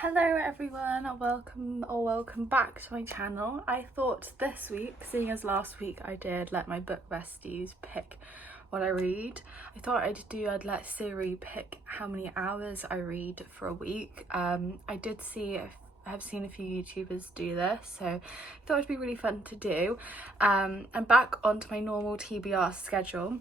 Hello everyone, welcome back to my channel. I thought this week, seeing as last week I did let my book besties pick what I read, I'd let Siri pick how many hours I read for a week. I have seen a few YouTubers do this, so I thought it'd be really fun to do. I'm back onto my normal TBR schedule.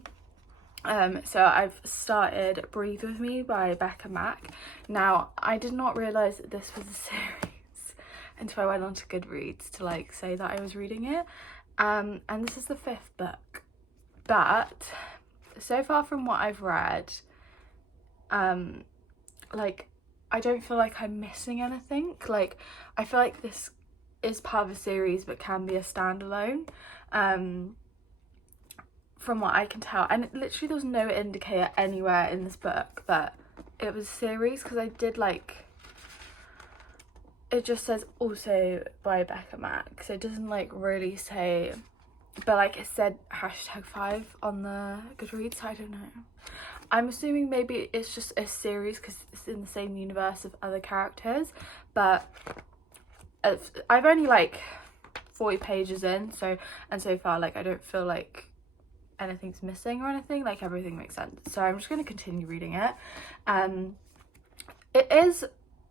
So I've started Breathe With Me by Becca Mack. Now, I did not realise that this was a series until I went onto Goodreads to say that I was reading it. And this is the 5th book. But so far from what I've read, I don't feel like I'm missing anything. I feel like this is part of a series but can be a standalone. From what I can tell, and literally there was no indicator anywhere in this book that it was a series, because I did it just says also by Becca Mack, so it doesn't really say, but it said #5 on the Goodreads, so I don't know. I'm assuming maybe it's just a series because it's in the same universe of other characters, but I've only 40 pages in, so far I don't feel like anything's missing or anything. Everything makes sense, so I'm just going to continue reading it. It is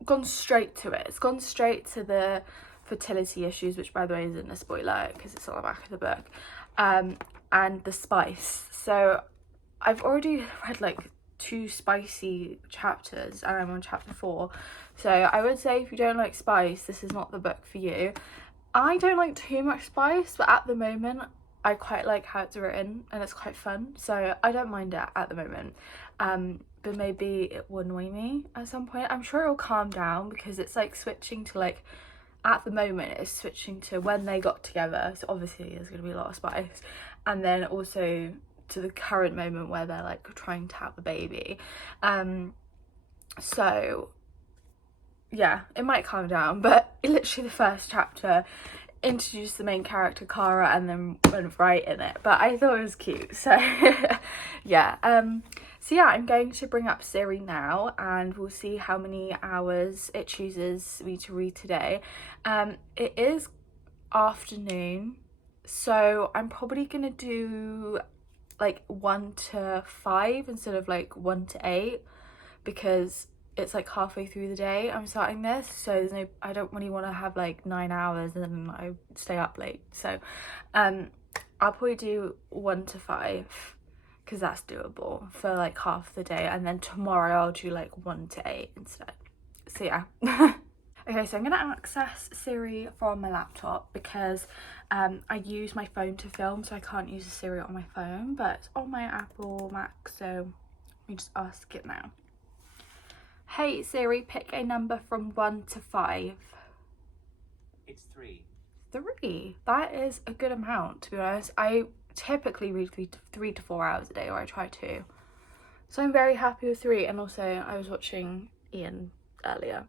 gone straight to it. It's gone straight to the fertility issues, which by the way isn't a spoiler because it's on the back of the book, and the spice. So I've already read 2 spicy chapters and I'm on chapter 4, so I would say if you don't like spice, this is not the book for you. I don't like too much spice, but at the moment I quite like how it's written and it's quite fun, so I don't mind it at the moment. But maybe it will annoy me at some point. I'm sure it'll calm down because it's switching to at the moment it's switching to when they got together, so obviously there's going to be a lot of spice, and then also to the current moment where they're trying to have a baby. So yeah, it might calm down, but literally the first chapter introduced the main character Cara and then went right in it, but I thought it was cute, so yeah. So yeah, I'm going to bring up Siri now and we'll see how many hours it chooses me to read today. It is afternoon, so I'm probably gonna do 1 to 5 instead of 1 to 8, because it's halfway through the day I'm starting this, so I don't really want to have 9 hours and then I stay up late, so I'll probably do 1 to 5 because that's doable for half the day, and then tomorrow I'll do 1 to 8 instead. So yeah. Okay, so I'm gonna access Siri from my laptop because I use my phone to film, so I can't use the Siri on my phone, but it's on my Apple Mac, so let me just ask it now. Hey Siri, pick a number from 1 to 5. It's 3. 3? That is a good amount, to be honest. I typically read 3 to 4 hours a day, or I try to. So I'm very happy with 3, and also I was watching Ian earlier.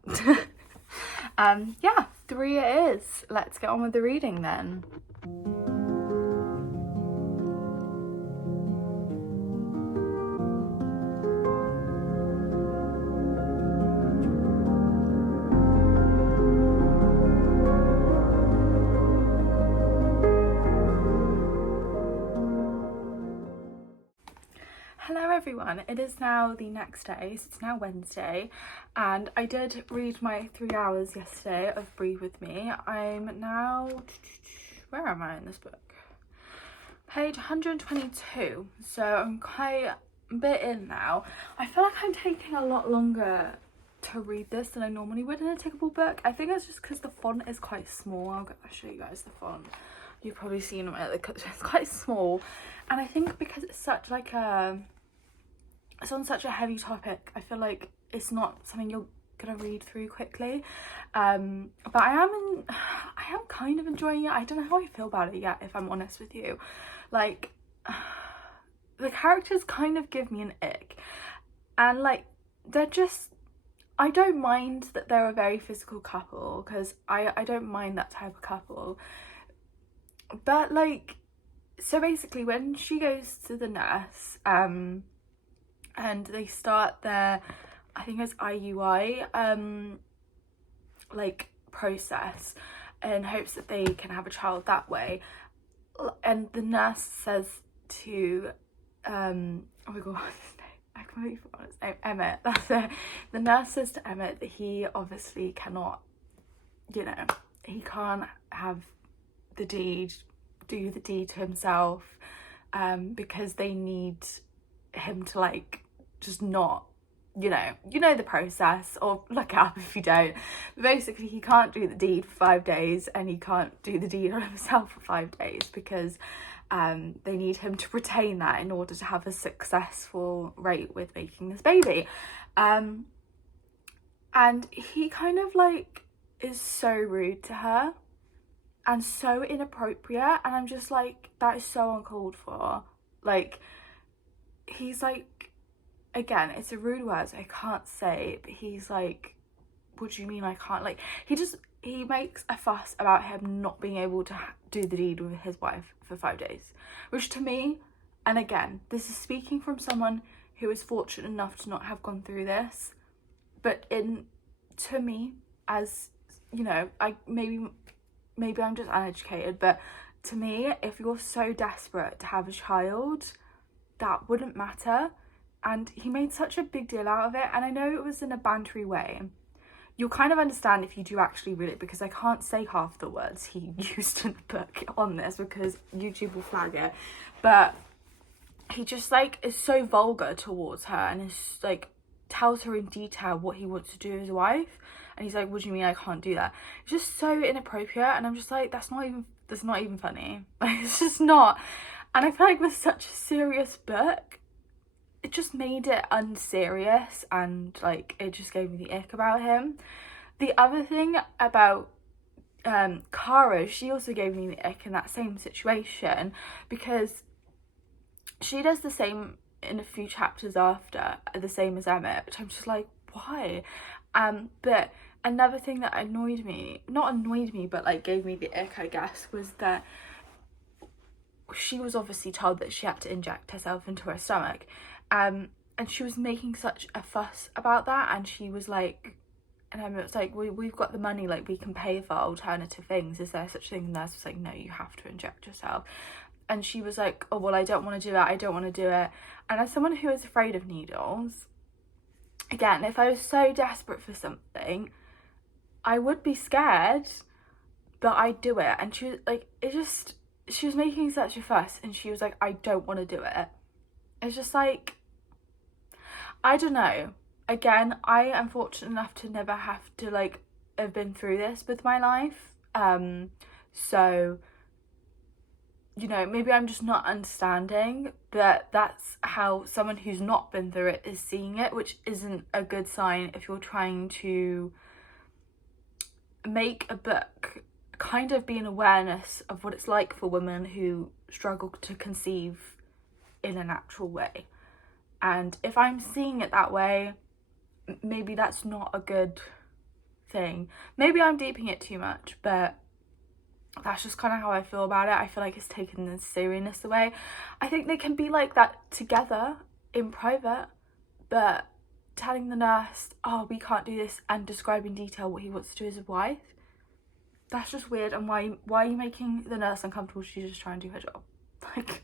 Yeah, 3 it is. Let's get on with the reading then. Hello everyone, it is now the next day, so it's now Wednesday, and I did read my 3 hours yesterday of Breathe With Me. I'm now, where am I in this book? Page 122, so I'm quite a bit in now. I feel like I'm taking a lot longer to read this than I normally would in a typical book. I think it's just because the font is quite small. I'll show you guys the font. You've probably seen it, it's quite small, and I think because it's such it's on such a heavy topic, I feel like it's not something you're gonna read through quickly. But I am kind of enjoying it. I don't know how I feel about it yet, if I'm honest with you. The characters kind of give me an ick, and they're just, I don't mind that they're a very physical couple, because I don't mind that type of couple, but so basically when she goes to the nurse and they start their, I think it's IUI, like process in hopes that they can have a child that way. And the nurse says to oh my god, what's his name? I completely forgot his name. Emmett, that's it. The nurse says to Emmett that he obviously cannot, you know, he can't have do the deed to himself, because they need him to like just not, you know the process, or look it up if you don't. But basically he can't do the deed for 5 days, and he can't do the deed on himself for 5 days because they need him to retain that in order to have a successful rate with making this baby. And he kind of like is so rude to her and so inappropriate, and I'm just like, that is so uncalled for. Like, he's like, again, it's a rude word, so I can't say, but he's like, what do you mean I can't? Like, he makes a fuss about him not being able to do the deed with his wife for 5 days, which to me, and again, this is speaking from someone who is fortunate enough to not have gone through this, but to me, as you know, maybe I'm just uneducated, but to me, if you're so desperate to have a child, that wouldn't matter. And he made such a big deal out of it, and I know it was in a bantery way. You'll kind of understand if you do actually read it, because I can't say half the words he used in the book on this because YouTube will flag it. But he just like is so vulgar towards her, and is like tells her in detail what he wants to do with his wife, and he's like, what do you mean I can't do that? It's just so inappropriate, and I'm just like, that's not even funny. Like, it's just not. And I feel like with such a serious book, it just made it unserious, and like it just gave me the ick about him. The other thing about Cara, she also gave me the ick in that same situation, because she does the same in a few chapters after, the same as Emmett, which I'm just like, why? But another thing that not annoyed me, but like gave me the ick, I guess, was that she was obviously told that she had to inject herself into her stomach, and she was making such a fuss about that, and she was like, and Emmett was like, we've got the money, like we can pay for alternative things, is there such a thing? And the nurse was like, no, you have to inject yourself. And she was like, oh well, I don't want to do that, I don't want to do it. And as someone who is afraid of needles, again, if I was so desperate for something, I would be scared, but I'd do it. And she was like, she was making such a fuss, and she was like, I don't want to do it. It's just like, I don't know. Again, I am fortunate enough to never have to like have been through this with my life. So, you know, maybe I'm just not understanding, but that's how someone who's not been through it is seeing it, which isn't a good sign if you're trying to make a book kind of be an awareness of what it's like for women who struggle to conceive in a natural way. And if I'm seeing it that way, maybe that's not a good thing. Maybe I'm deeping it too much, but that's just kind of how I feel about it. I feel like it's taken the seriousness away. I think they can be like that together in private, but telling the nurse, oh, we can't do this, and describe in detail what he wants to do as a wife, that's just weird. And why are you making the nurse uncomfortable? She's just trying to do her job. Like,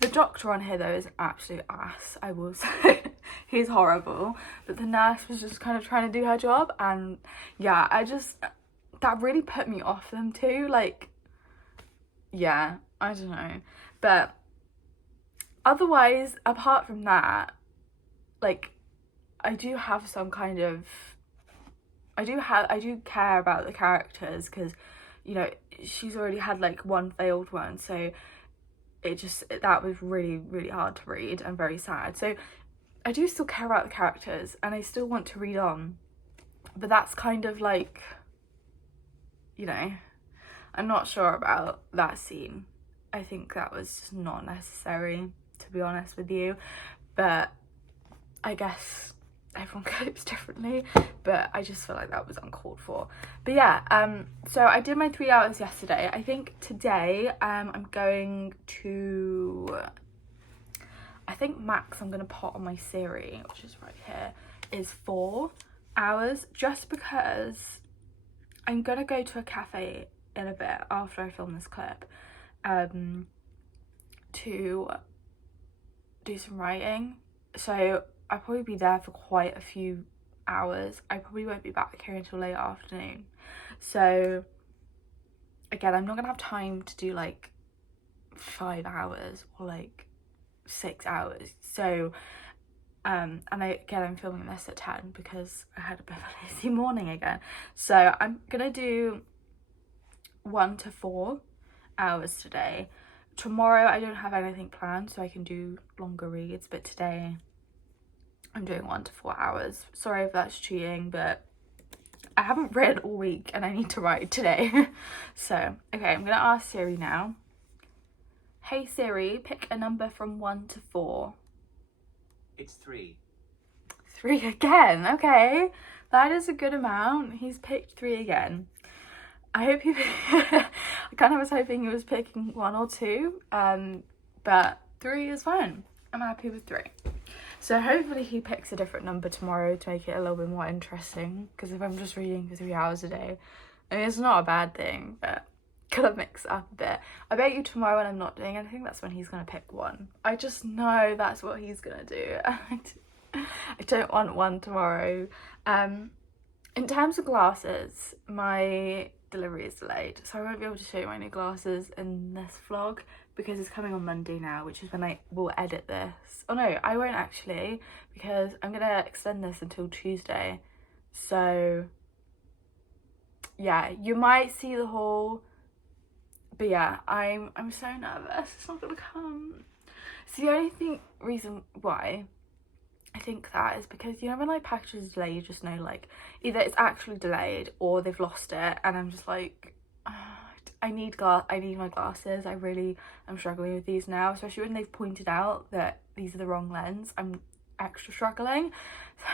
the doctor on here though is an absolute ass, I will say. He's horrible, but the nurse was just kind of trying to do her job, and yeah, that really put me off them too. Like, yeah, I don't know. But otherwise, apart from that, like, I do have some kind of, I do care about the characters, because, you know, she's already had like one failed one, so that was really, really hard to read and very sad. So I do still care about the characters, and I still want to read on, but that's kind of like, you know, I'm not sure about that scene. I think that was just not necessary, to be honest with you, but I guess everyone copes differently, but I just feel like that was uncalled for. But yeah, so I did my 3 hours yesterday. I think today I'm going to, I think max I'm gonna put on my Siri, which is right here, is 4, hours, just because I'm gonna go to a cafe in a bit after I film this clip to do some writing. So I'll probably be there for quite a few hours. I probably won't be back here until late afternoon. So again, I'm not gonna have time to do like 5 hours or like 6 hours. So and I'm filming this at 10 because I had a bit of a lazy morning again. So I'm gonna do 1 to 4 hours today. Tomorrow I don't have anything planned, so I can do longer reads, but today I'm doing 1 to 4 hours. Sorry if that's cheating, but I haven't read all week and I need to write today. So okay, I'm gonna ask Siri now. Hey Siri, pick a number from 1 to 4. It's 3. 3 again, okay. That is a good amount. He's picked 3 again. I hope he I kind of was hoping he was picking 1 or 2, but 3 is fine. I'm happy with 3. So hopefully he picks a different number tomorrow to make it a little bit more interesting, because if I'm just reading for 3 hours a day, I mean, it's not a bad thing, but gotta mix it up a bit. I bet you tomorrow when I'm not doing anything, that's when he's gonna pick 1. I just know that's what he's gonna do. I don't want 1 tomorrow. In terms of glasses, my delivery is delayed, so I won't be able to show you my new glasses in this vlog because it's coming on Monday now, which is when I will edit this. Oh no, I won't actually, because I'm gonna extend this until Tuesday. So yeah, you might see the haul, but yeah, I'm so nervous it's not gonna come. So the only reason why I think that is because, you know, when like packages are delayed, you just know like either it's actually delayed or they've lost it, and I'm just like, I need my glasses. I really am struggling with these now, especially when they've pointed out that these are the wrong lens. I'm extra struggling. So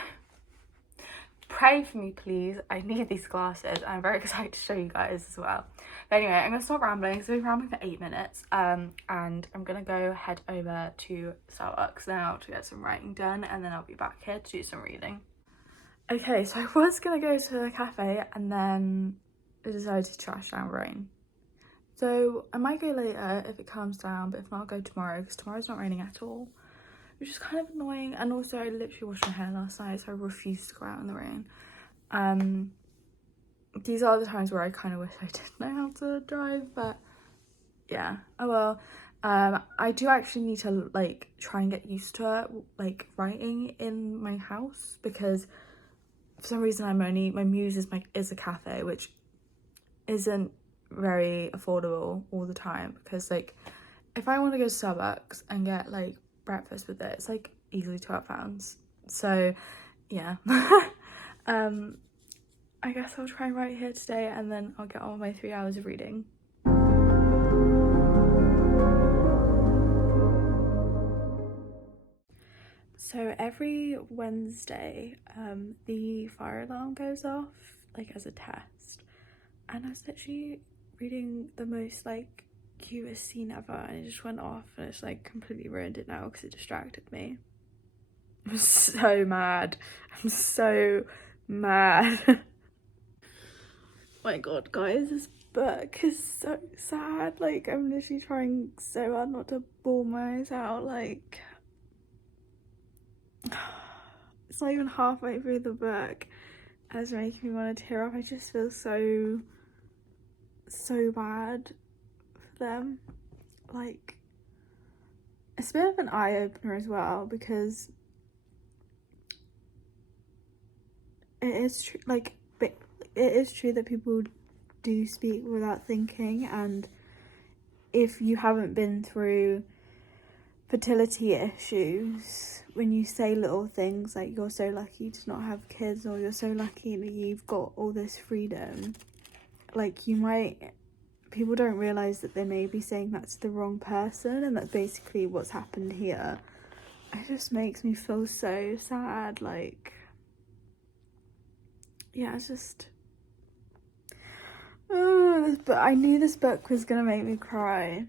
pray for me, please. I need these glasses. I'm very excited to show you guys as well. But anyway, I'm gonna stop rambling. So we've been rambling for 8 minutes, and I'm gonna go head over to Starbucks now to get some writing done, and then I'll be back here to do some reading. Okay, so I was gonna go to the cafe, and then I decided to trash down rain. So I might go later if it calms down, but if not, I'll go tomorrow because tomorrow's not raining at all, which is kind of annoying. And also I literally washed my hair last night, so I refuse to go out in the rain. These are the times where I kind of wish I didn't know how to drive, but yeah, oh well. I do actually need to like try and get used to like writing in my house, because for some reason my muse is a cafe, which isn't very affordable all the time, because like if I want to go to Starbucks and get like breakfast with it, it's like easily £12. So yeah. I guess I'll try and write here today, and then I'll get on with my 3 hours of reading. So every Wednesday the fire alarm goes off like as a test, and I was literally reading the most like cutest scene ever, and it just went off, and it's like completely ruined it now because it distracted me. I'm so mad. I'm so mad. My god, guys, this book is so sad. Like, I'm literally trying so hard not to bawl my eyes out. Like, it's not even halfway through the book and it's making me want to tear up. I just feel so bad for them. Like, it's a bit of an eye-opener as well, because it is true, like, it is true that people do speak without thinking, and if you haven't been through fertility issues, when you say little things like you're so lucky to not have kids, or you're so lucky that you've got all this freedom, like people don't realise that they may be saying that to the wrong person, and that's basically what's happened here. It just makes me feel so sad. Like, yeah, it's just, but I knew this book was gonna make me cry,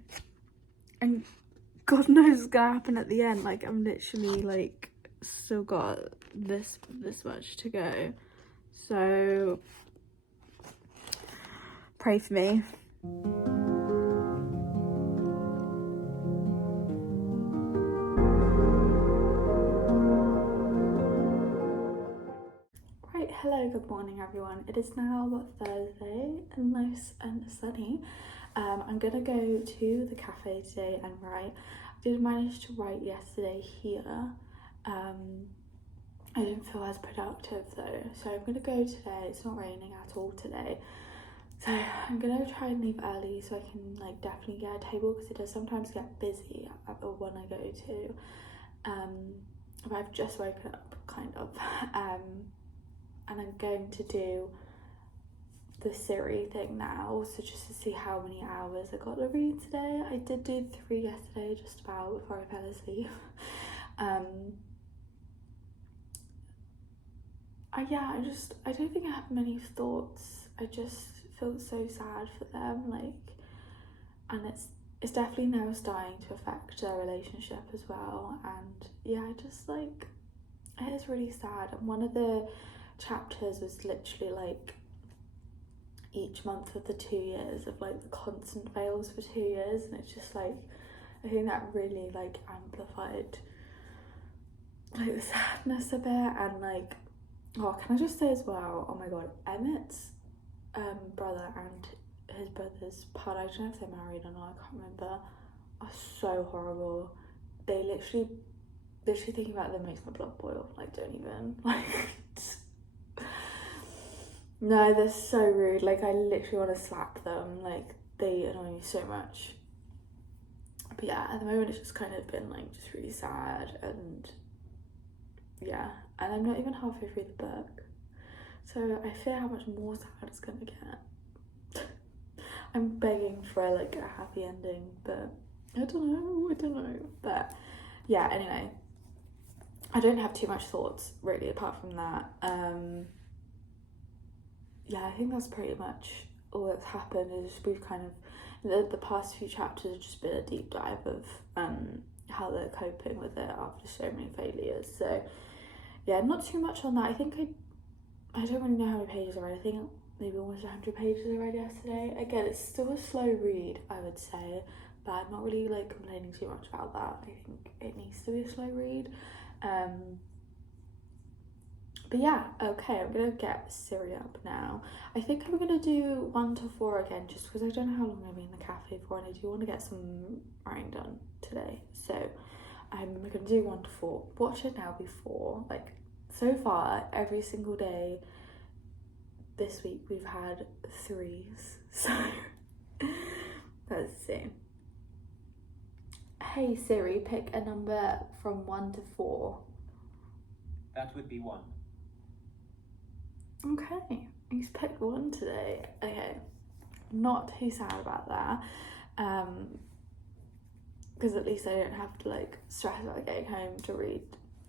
and God knows what's gonna happen at the end. Like, I'm literally like still got this much to go. So pray for me. Right, hello, good morning everyone. It is now Thursday and nice and sunny. I'm gonna go to the cafe today and write. I did manage to write yesterday here. I didn't feel as productive though, so I'm gonna go today. It's not raining at all today, so I'm gonna try and leave early so I can like definitely get a table, because it does sometimes get busy at the one I go to. But I've just woken up kind of, and I'm going to do the Siri thing now, so just to see how many hours I got to read today. I did do 3 yesterday, just about, before I fell asleep. I don't think I have many thoughts. I just feel so sad for them, like, and it's definitely now starting to affect their relationship as well. And yeah, I just like, it is really sad. And one of the chapters was literally like each month of the 2 years of like the constant fails for 2 years, and it's just like, I think that really like amplified like the sadness a bit. And like, oh, can I just say as well, oh my god, Emmett's brother and his brother's partner, I don't know if they're married or not, I can't remember, are so horrible. They literally thinking about them makes my blood boil. Like, don't even, like, no, they're so rude. Like, I literally want to slap them. Like, they annoy me so much. But yeah, at the moment it's just kind of been like just really sad, and yeah, and I'm not even halfway through the book, so I fear how much more sad it's gonna get. I'm begging for like a happy ending, but I don't know. But yeah, anyway, I don't have too much thoughts really apart from that. Yeah, I think that's pretty much all that's happened. Is we've kind of, the past few chapters have just been a deep dive of how they're coping with it after so many failures. So yeah, not too much on that. I think I don't really know how many pages I read. I think maybe almost 100 pages I read yesterday. Again, it's still a slow read, I would say, but I'm not really like complaining too much about that. I think it needs to be a slow read. But yeah, okay, I'm gonna get Siri up now. I think I'm gonna do 1 to 4 again, just because I don't know how long I'm gonna be in the cafe for, and I do want to get some writing done today. So I'm gonna do 1 to 4. Watch it now before, like, so far every single day this week we've had 3s. So let's see. Hey Siri, pick a number from 1 to 4. That would be 1. Okay, he's picked 1 today. Okay, not too sad about that, because at least I don't have to like stress about getting home to read.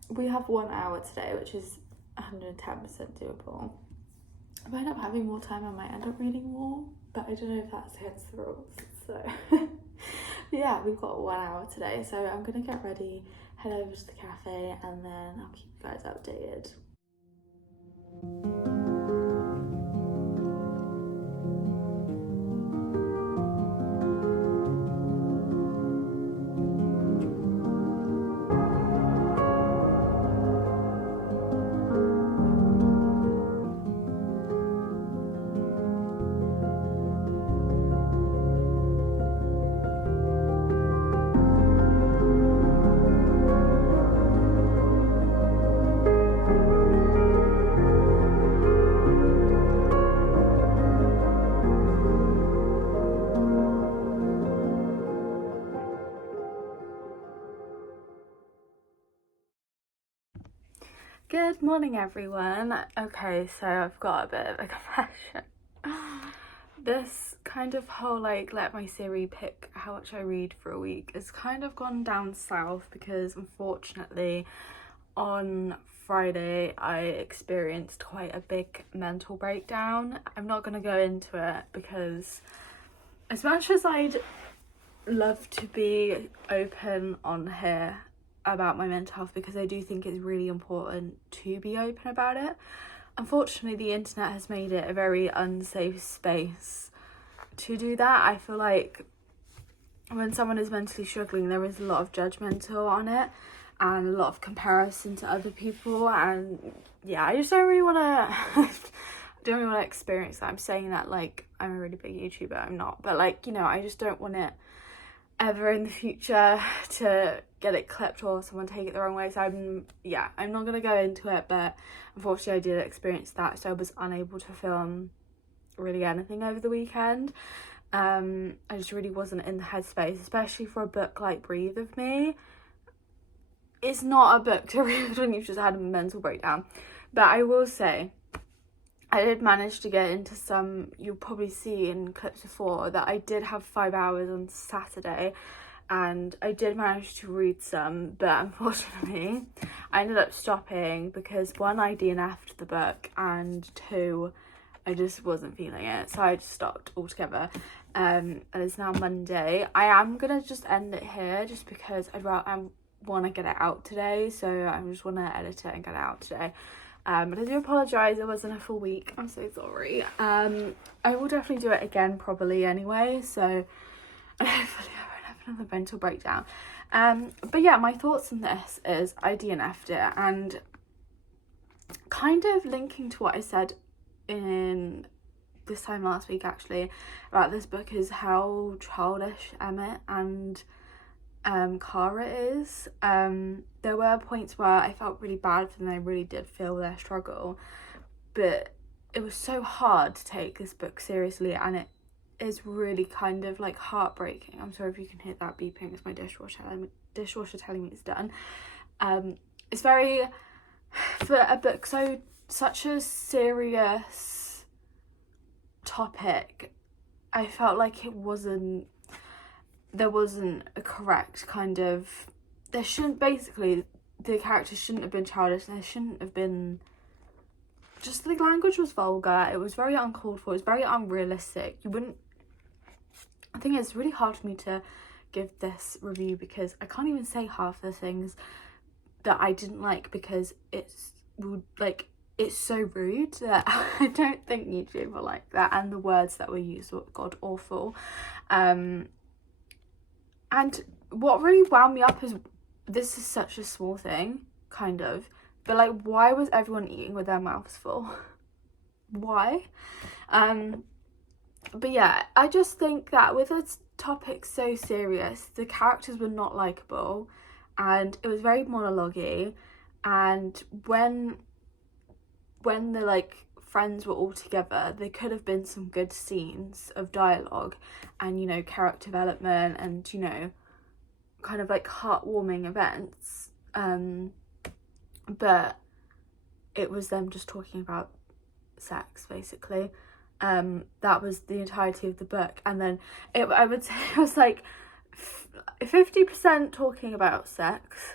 We have 1 hour today, which is 110% doable. If I end up having more time, I might end up reading more, but I don't know if that's against the rules. So yeah, we've got 1 hour today, so I'm gonna get ready, head over to the cafe, and then I'll keep you guys updated. Good morning everyone. Okay, so I've got a bit of a confession. This kind of whole like let my Siri pick how much I read for a week has kind of gone down south, because unfortunately on Friday I experienced quite a big mental breakdown. I'm not going to go into it, because as much as I'd love to be open on here about my mental health, because I do think it's really important to be open about it, unfortunately the internet has made it a very unsafe space to do that. I feel like when someone is mentally struggling, there is a lot of judgmental on it and a lot of comparison to other people, and yeah, I just don't really want to don't really want to experience that. I'm saying that like I'm a really big YouTuber, I'm not, but like, you know, I just don't want it ever in the future to get it clipped or someone take it the wrong way. So I'm not gonna go into it, but unfortunately I did experience that, so I was unable to film really anything over the weekend. I just really wasn't in the headspace, especially for a book like Breathe With Me. It's not a book to read when you've just had a mental breakdown, but I will say I did manage to get into some, you'll probably see in clips before, that I did have 5 hours on Saturday and I did manage to read some, but unfortunately I ended up stopping because one, I DNF'd the book, and two, I just wasn't feeling it, so I just stopped altogether. And it's now Monday. I am gonna just end it here just because I want to get it out today, so I just want to edit it and get it out today. But I do apologise, it wasn't a full week, I'm so sorry. I will definitely do it again probably anyway, so hopefully I won't have another mental breakdown. But yeah, my thoughts on this is I DNF'd it, and kind of linking to what I said in this time last week actually about this book is how childish Emmett and Cara is. There were points where I felt really bad for them. I really did feel their struggle, but it was so hard to take this book seriously, and it is really kind of like heartbreaking. I'm sorry if you can hear that beeping, it's my dishwasher telling me it's done. It's very, for a book such a serious topic, I felt like there wasn't a correct kind of, the characters shouldn't have been childish, there shouldn't have been, just the language was vulgar, it was very uncalled for, it was very unrealistic. I think it's really hard for me to give this review because I can't even say half the things that I didn't like because it's so rude that I don't think YouTube will like that, and the words that were used were god awful. And what really wound me up is, this is such a small thing, kind of, but like, why was everyone eating with their mouths full? Why? But yeah, I just think that with a topic so serious, the characters were not likeable, and it was very monologue-y, and when the like friends were all together, there could have been some good scenes of dialogue and, you know, character development and, you know, kind of like heartwarming events, but it was them just talking about sex basically. That was the entirety of the book, and then I would say it was like 50% talking about sex,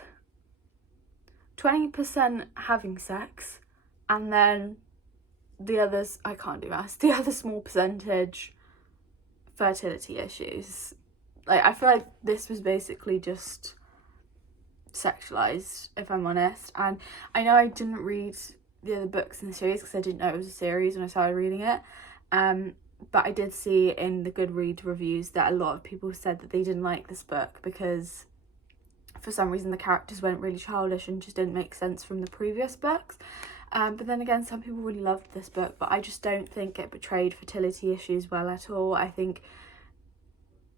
20% having sex, and then the others, I can't do maths, the other small percentage, fertility issues. Like, I feel like this was basically just sexualized, if I'm honest. And I know I didn't read the other books in the series because I didn't know it was a series when I started reading it, but I did see in the Goodreads reviews that a lot of people said that they didn't like this book because for some reason the characters went really childish and just didn't make sense from the previous books. But then again, some people really loved this book, but I just don't think it portrayed fertility issues well at all. I think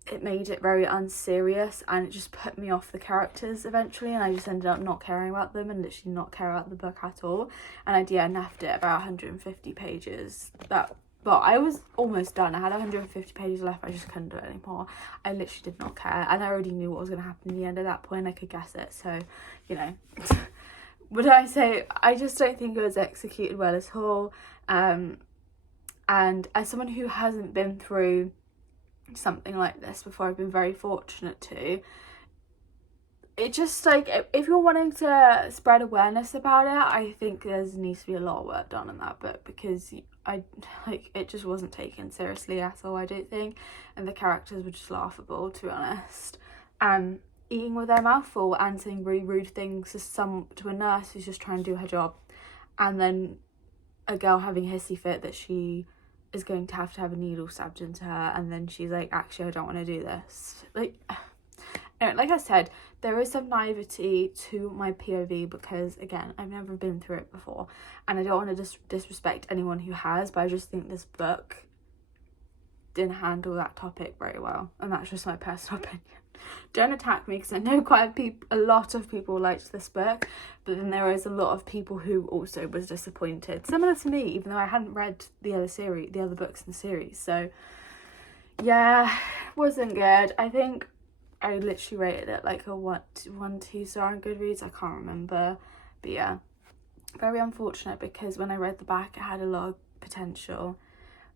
it made it very unserious, and it just put me off the characters eventually, and I just ended up not caring about them and literally not care about the book at all. And I DNF'd it about 150 pages. But I was almost done. I had 150 pages left. I just couldn't do it anymore. I literally did not care, and I already knew what was going to happen in the end. At that point I could guess it, so, you know. Would I say, I just don't think it was executed well at all. And as someone who hasn't been through something like this before, I've been very fortunate to, it just, like, if you're wanting to spread awareness about it, I think there needs to be a lot of work done on that book, because it just wasn't taken seriously at all, I don't think, and the characters were just laughable, to be honest. Eating with their mouth full and saying really rude things to a nurse who's just trying to do her job, and then a girl having a hissy fit that she is going to have a needle stabbed into her, and then she's like, actually I don't want to do this. Like, anyway, like I said, there is some naivety to my POV because, again, I've never been through it before, and I don't want to disrespect anyone who has, but I just think this book didn't handle that topic very well, and that's just my personal opinion. Don't attack me, because I know quite a lot of people liked this book, but then there is a lot of people who also was disappointed, similar to me, even though I hadn't read the other books in the series. So yeah, wasn't good. I think I literally rated it like a 1-2 star on Goodreads, I can't remember, but yeah, very unfortunate, because when I read the back it had a lot of potential,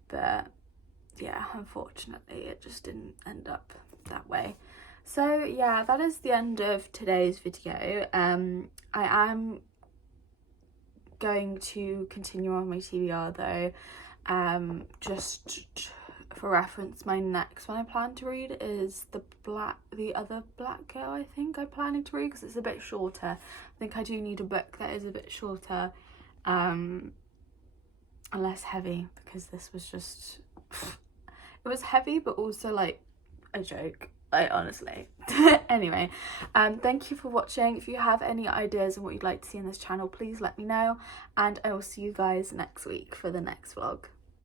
but yeah, unfortunately it just didn't end up that way. So yeah, that is the end of today's video. I am going to continue on my TBR though. Just for reference, my next one I plan to read is the other Black Girl, I think I'm planning to read, because it's a bit shorter. I think I do need a book that is a bit shorter and less heavy, because this was just it was heavy but also like a joke, like, honestly. Anyway, thank you for watching. If you have any ideas on what you'd like to see in this channel, please let me know, and I will see you guys next week for the next vlog.